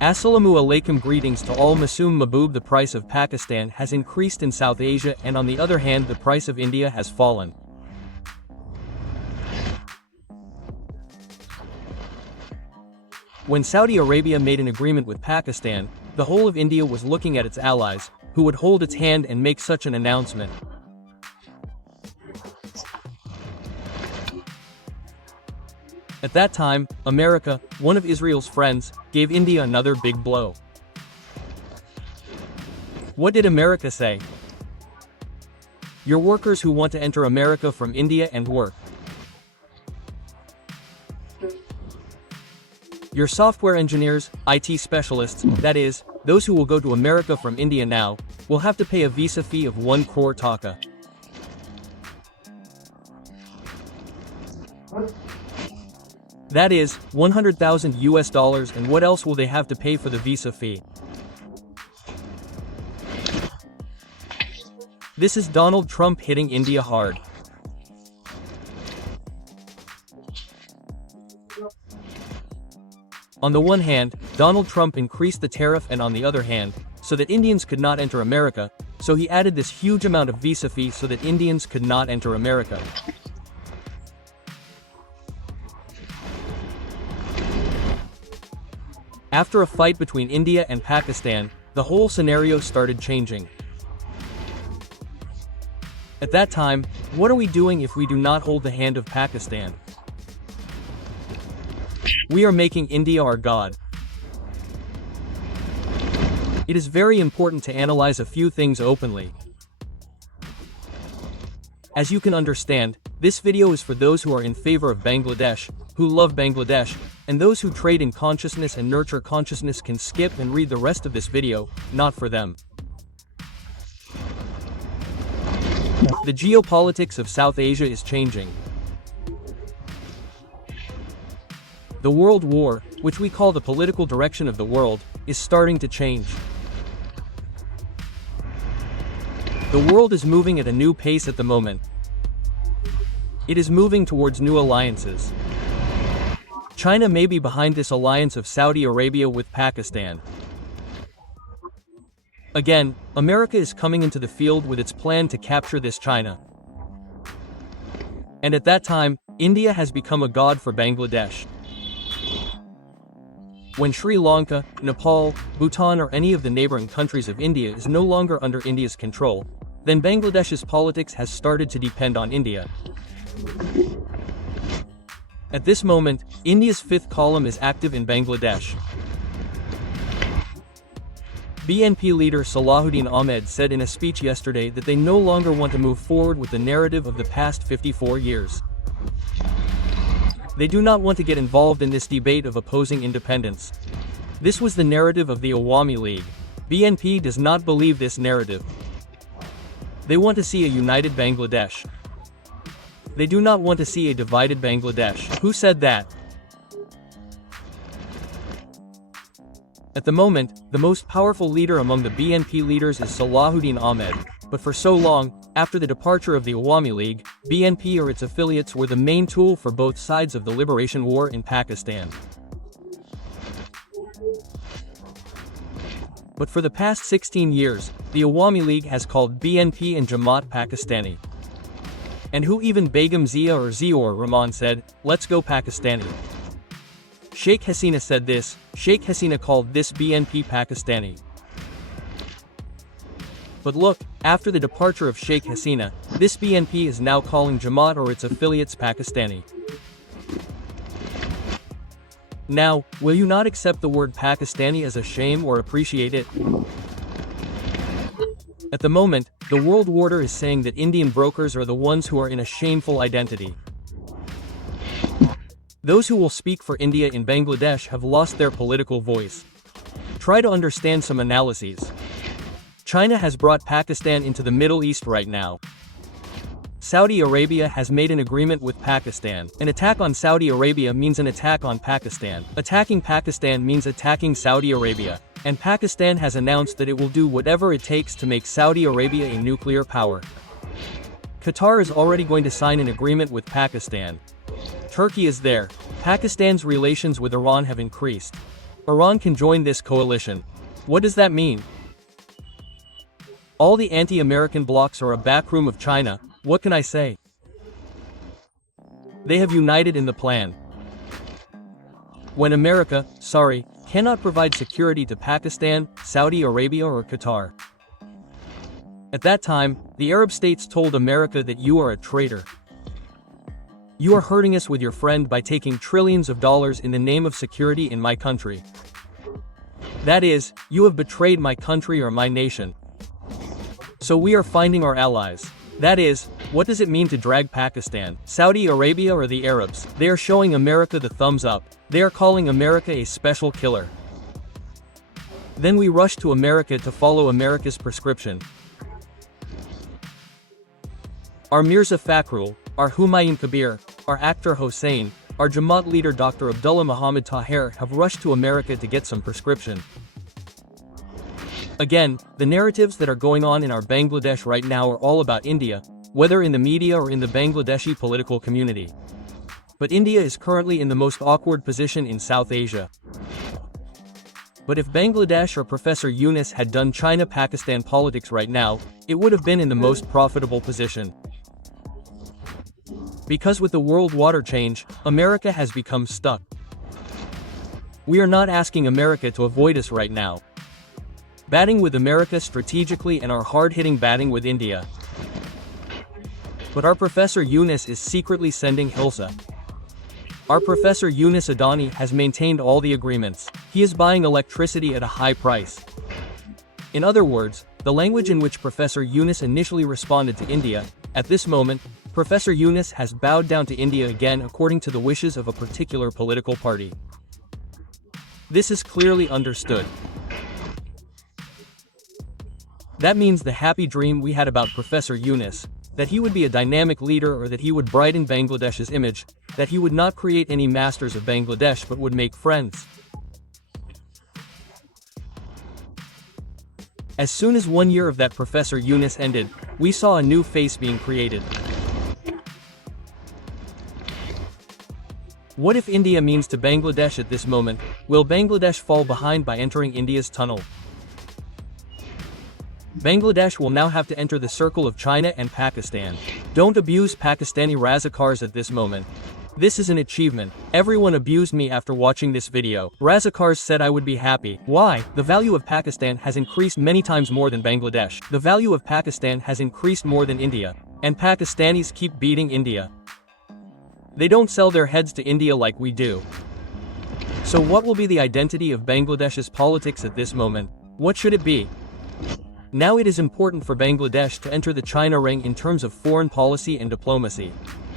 Assalamu alaikum, greetings to all. Masoom Mahboob. The price of Pakistan has increased in South Asia, and on the other hand the price of India has fallen. When Saudi Arabia made an agreement with Pakistan, the whole of India was looking at its allies, who would hold its hand and make such an announcement. At that time, America, one of Israel's friends, gave India another big blow. What did America say? Your workers who want to enter America from India and work. Your software engineers, IT specialists, that is, those who will go to America from India now, will have to pay a visa fee of 1 crore taka. That is, 100,000 US dollars, and what else will they have to pay for the visa fee? This is Donald Trump hitting India hard. On the one hand, Donald Trump increased the tariff, and on the other hand, so that Indians could not enter America, so he added this huge amount of visa fee so that Indians could not enter America. After a fight between India and Pakistan, the whole scenario started changing. At that time, what are we doing if we do not hold the hand of Pakistan? We are making India our god. It is very important to analyze a few things openly. As you can understand, this video is for those who are in favor of Bangladesh, who love Bangladesh, and those who trade in consciousness and nurture consciousness can skip and read the rest of this video, not for them. The geopolitics of South Asia is changing. The world war, which we call the political direction of the world, is starting to change. The world is moving at a new pace at the moment. It is moving towards new alliances. China may be behind this alliance of Saudi Arabia with Pakistan. Again, America is coming into the field with its plan to capture this China. And at that time, India has become a god for Bangladesh. When Sri Lanka, Nepal, Bhutan or any of the neighboring countries of India is no longer under India's control, then Bangladesh's politics has started to depend on India. At this moment, India's fifth column is active in Bangladesh. BNP leader Salahuddin Ahmed said in a speech yesterday that they no longer want to move forward with the narrative of the past 54 years. They do not want to get involved in this debate of opposing independence. This was the narrative of the Awami League. BNP does not believe this narrative. They want to see a united Bangladesh. They do not want to see a divided Bangladesh. Who said that? At the moment, the most powerful leader among the BNP leaders is Salahuddin Ahmed, but for so long, after the departure of the Awami League, BNP or its affiliates were the main tool for both sides of the liberation war in Pakistan. But for the past 16 years, the Awami League has called BNP and Jamaat Pakistani. And who even Begum Zia or Ziaur Rahman said, "Let's go Pakistani." Sheikh Hasina said this. Sheikh Hasina called this BNP Pakistani. But look, after the departure of Sheikh Hasina, this BNP is now calling Jamaat or its affiliates Pakistani. Now, will you not accept the word Pakistani as a shame or appreciate it? At the moment, the world order is saying that Indian brokers are the ones who are in a shameful identity. Those who will speak for India in Bangladesh have lost their political voice. Try to understand some analyses. China has brought Pakistan into the Middle East right now. Saudi Arabia has made an agreement with Pakistan. An attack on Saudi Arabia means an attack on Pakistan. Attacking Pakistan means attacking Saudi Arabia. And Pakistan has announced that it will do whatever it takes to make Saudi Arabia a nuclear power. Qatar is already going to sign an agreement with Pakistan. Turkey is there. Pakistan's relations with Iran have increased. Iran can join this coalition. What does that mean? All the anti-American blocs are a backroom of China. What can I say? They have united in the plan. When America, cannot provide security to Pakistan, Saudi Arabia or Qatar. At that time, the Arab states told America that you are a traitor. You are hurting us with your friend by taking trillions of dollars in the name of security in my country. That is, you have betrayed my country or my nation. So we are finding our allies. That is, what does it mean to drag Pakistan, Saudi Arabia or the Arabs? They are showing America the thumbs up. They are calling America a special killer. Then we rush to America to follow America's prescription. Our Mirza Fakhrul, our Humayun Kabir, our actor Hossein, our Jamaat leader Dr. Abdullah Muhammad Taher have rushed to America to get some prescription. Again, the narratives that are going on in our Bangladesh right now are all about India, whether in the media or in the Bangladeshi political community. But India is currently in the most awkward position in South Asia. But if Bangladesh or Professor Yunus had done China-Pakistan politics right now, it would have been in the most profitable position. Because with the world water change, America has become stuck. We are not asking America to avoid us right now. Batting with America strategically and our hard-hitting batting with India. But our Professor Yunus is secretly sending Hilsa. Our Professor Yunus Adani has maintained all the agreements. He is buying electricity at a high price. In other words, the language in which Professor Yunus initially responded to India, at this moment, Professor Yunus has bowed down to India again according to the wishes of a particular political party. This is clearly understood. That means the happy dream we had about Professor Yunus, that he would be a dynamic leader or that he would brighten Bangladesh's image, that he would not create any masters of Bangladesh but would make friends. As soon as 1 year of that Professor Yunus ended, we saw a new face being created. What if India means to Bangladesh at this moment? Will Bangladesh fall behind by entering India's tunnel? Bangladesh will now have to enter the circle of China and Pakistan. Don't abuse Pakistani Razakars at this moment. This is an achievement. Everyone abused me after watching this video. Razakars said I would be happy. Why? The value of Pakistan has increased many times more than Bangladesh. The value of Pakistan has increased more than India. And Pakistanis keep beating India. They don't sell their heads to India like we do. So what will be the identity of Bangladesh's politics at this moment? What should it be? Now it is important for Bangladesh to enter the China ring in terms of foreign policy and diplomacy.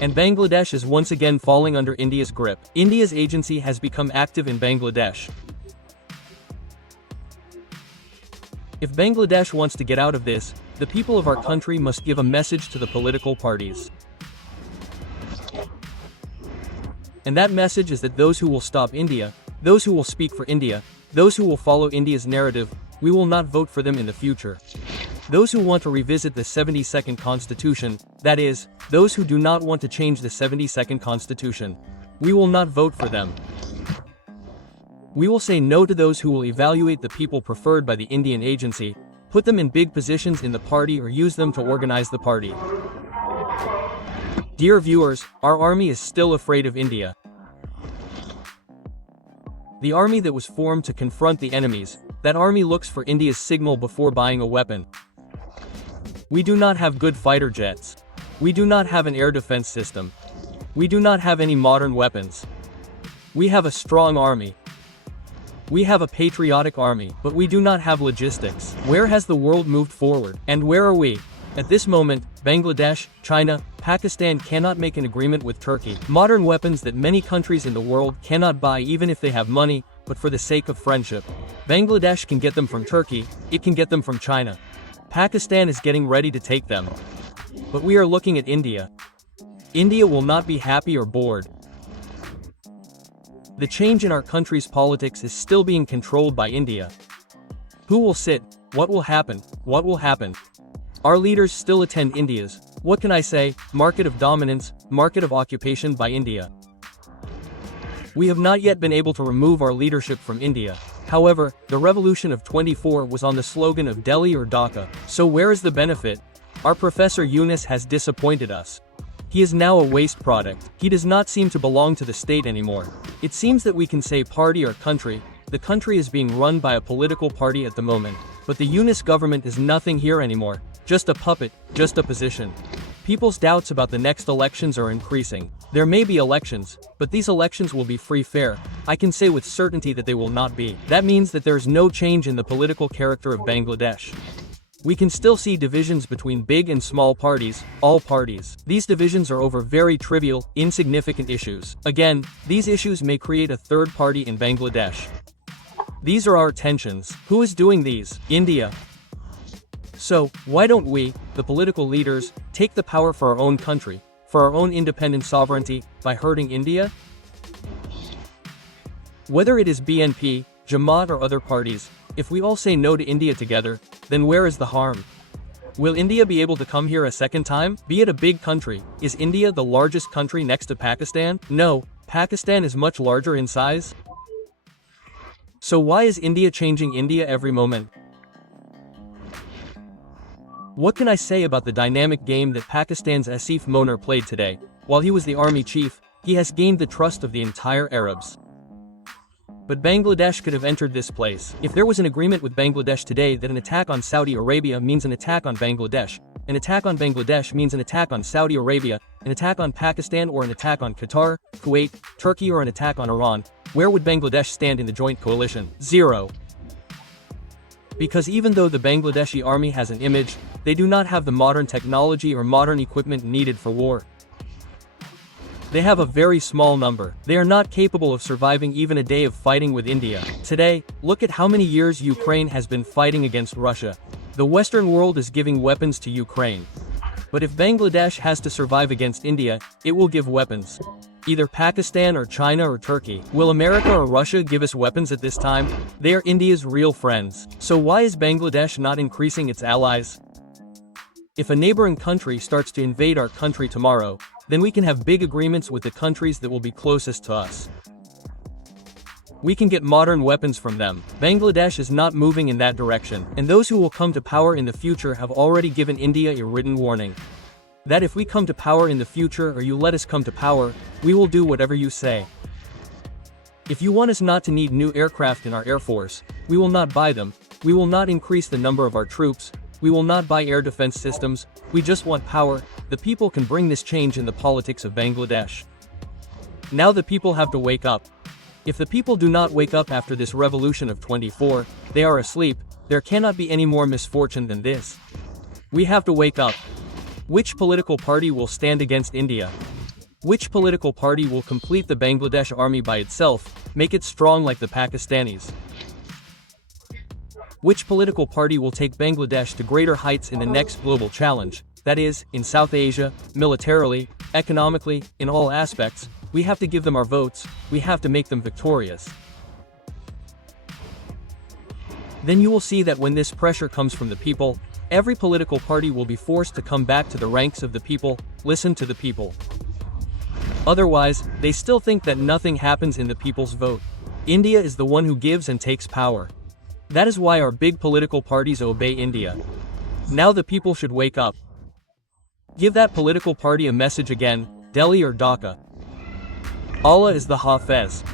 And Bangladesh is once again falling under India's grip. India's agency has become active in Bangladesh. If Bangladesh wants to get out of this, the people of our country must give a message to the political parties. And that message is that those who will stop India, those who will speak for India, those who will follow India's narrative, we will not vote for them in the future. Those who want to revisit the 72nd Constitution, that is, those who do not want to change the 72nd Constitution, we will not vote for them. We will say no to those who will evaluate the people preferred by the Indian agency, put them in big positions in the party or use them to organize the party. Dear viewers, our army is still afraid of India. The army that was formed to confront the enemies, that army looks for India's signal before buying a weapon. We do not have good fighter jets. We do not have an air defense system. We do not have any modern weapons. We have a strong army. We have a patriotic army, but we do not have logistics. Where has the world moved forward? And where are we? At this moment, Bangladesh, China, Pakistan cannot make an agreement with Turkey. Modern weapons that many countries in the world cannot buy even if they have money, but for the sake of friendship. Bangladesh can get them from Turkey, it can get them from China. Pakistan is getting ready to take them. But we are looking at India. India will not be happy or bored. The change in our country's politics is still being controlled by India. Who will sit? What will happen? What will happen? Our leaders still attend India's, what can I say, market of dominance, market of occupation by India. We have not yet been able to remove our leadership from India. However, the revolution of 24 was on the slogan of Delhi or Dhaka. So where is the benefit? Our Professor Yunus has disappointed us. He is now a waste product. He does not seem to belong to the state anymore. It seems that we can say party or country. The country is being run by a political party at the moment. But the Yunus government is nothing here anymore. Just a puppet, just a position. People's doubts about the next elections are increasing. There may be elections, but these elections will be fair. I can say with certainty that they will not be. That means that there is no change in the political character of Bangladesh. We can still see divisions between big and small parties, all parties. These divisions are over very trivial, insignificant issues. Again, these issues may create a third party in Bangladesh. These are our tensions. Who is doing these? India. So, why don't we, the political leaders, take the power for our own country, for our own independent sovereignty, by hurting India? Whether it is BNP, Jamaat or other parties, if we all say no to India together, then where is the harm? Will India be able to come here a second time? Be it a big country, is India the largest country next to Pakistan? No, Pakistan is much larger in size. So why is India changing India every moment? What can I say about the dynamic game that Pakistan's Asif Moner played today? While he was the army chief, he has gained the trust of the entire Arabs. But Bangladesh could have entered this place. If there was an agreement with Bangladesh today that an attack on Saudi Arabia means an attack on Bangladesh, an attack on Bangladesh means an attack on Saudi Arabia, an attack on Pakistan or an attack on Qatar, Kuwait, Turkey or an attack on Iran, where would Bangladesh stand in the joint coalition? Zero. Because even though the Bangladeshi army has an image, they do not have the modern technology or modern equipment needed for war. They have a very small number. They are not capable of surviving even a day of fighting with India. Today, look at how many years Ukraine has been fighting against Russia. The Western world is giving weapons to Ukraine. But if Bangladesh has to survive against India, it will give weapons. Either Pakistan or China or Turkey. Will America or Russia give us weapons at this time? They are India's real friends. So why is Bangladesh not increasing its allies? If a neighboring country starts to invade our country tomorrow, then we can have big agreements with the countries that will be closest to us. We can get modern weapons from them. Bangladesh is not moving in that direction, and those who will come to power in the future have already given India a written warning. That if we come to power in the future or you let us come to power, we will do whatever you say. If you want us not to need new aircraft in our air force, we will not buy them, we will not increase the number of our troops, we will not buy air defense systems, we just want power. The people can bring this change in the politics of Bangladesh. Now the people have to wake up. If the people do not wake up after this revolution of 24, they are asleep. There cannot be any more misfortune than this. We have to wake up. Which political party will stand against India? Which political party will complete the Bangladesh army by itself, make it strong like the Pakistanis? Which political party will take Bangladesh to greater heights in the next global challenge? That is, in South Asia, militarily, economically, in all aspects. We have to give them our votes, we have to make them victorious. Then you will see that when this pressure comes from the people, every political party will be forced to come back to the ranks of the people, listen to the people. Otherwise, they still think that nothing happens in the people's vote. India is the one who gives and takes power. That is why our big political parties obey India. Now the people should wake up. Give that political party a message again, Delhi or Dhaka. Allah is the Hafez.